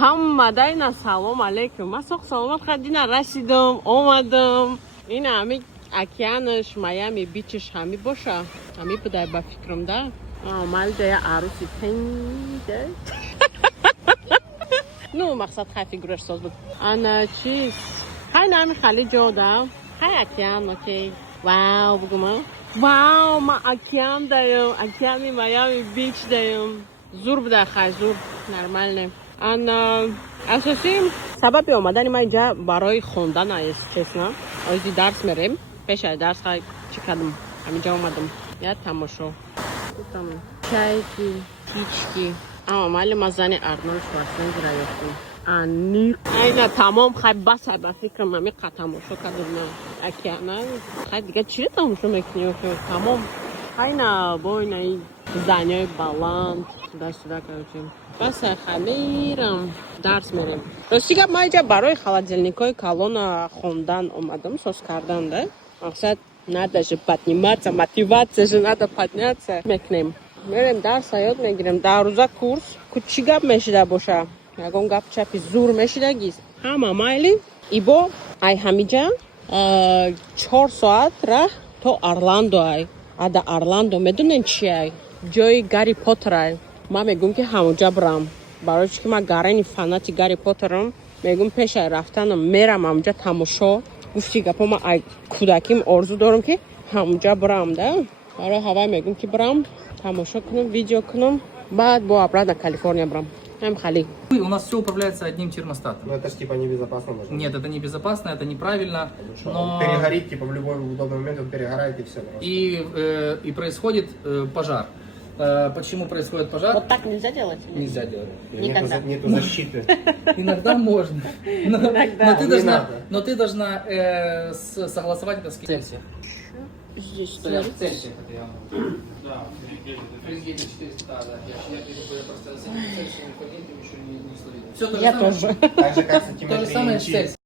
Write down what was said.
ҳаммадайна салом алейкум. Ман соқ саломат хадина расидам, омадам. Ин ҳами океанаш, Майами бичаш ҳами боша. Ҳами будай ба фикрам да. Малдая аруси тенда. Ну, мақсад хай фигураш соз буд. Ана чиз? Хай нами хали ҷода. Хай океан, окей. Вау, бугума. Вау, ма океан даем. Океани Майами бич даем. Зур буда хай, зур. Нормально. Ана асоси сабаби омадани ма инҷа барои хондан аст, честно. Ози дарс мерем. Пешай дарс хай чӣ кардам? Ҳаминҷа омадам. Я тамошо. Чайки, птички. Ама майли ма зани Арнольд Шварценеггера ёфтам. Аниқ. Айна тамом хай басай ба фикрам ҳами қа тамошо кардам на океана. Хай дига чӣ тамошо мекунӣ? Тамом. Айна бо ина заняи баланд. Сюда короче. Басай хай мерам. Дарс мерем. Рости гап ма инҷа барои холодильникҳои калона хондан омадам, соз кардан да. Мақсад надо же подниматься, мотивация же надо подняться. Мекунем. Мерем дарс ёд мегирем. Дарӯза курс. Чӣ гап мешида боша? Ягон гап чапи зур мешидагиз. Ҳама майли. Ибо ай ҳамиҷа 4 соат раҳ то Орландо ай. Ада Орландо медунен чи ай? Ҷои Гарри Поттер ай. Ман мегум ки ҳамонҷа бирам. Барои чӣ ки ман гарани фанати Гарри Поттерам, мегум пешай рафтанам мерам ҳамонҷа тамошо. Гуфти гапо ман ай кӯдаким орзу дорам ки ҳамонҷа бирам да. Барои ҳавай мегум ки бирам, тамошо кунам, видео кунам, баъд бо обратно Калифорния брам. Ҳам хали. У нас все управляется одним термостатом. Ну это ж типа небезопасно может. Нет, это небезопасно, это неправильно. Но... Перегорит, типа в любой удобный момент он перегорает и все. И происходит пожар. Почему происходит пожар? Вот так нельзя делать? Нельзя делать. Никогда. Нету защиты. Иногда можно. Но ты должна согласовать это с Цельсием. Здесь В стоит. Цельсиях это я. Да, Фаренгейт 400, да. Я просто с этим Цельсием еще не следил. Я тоже. Так же как То же самое с сантиметрии. Цельсием.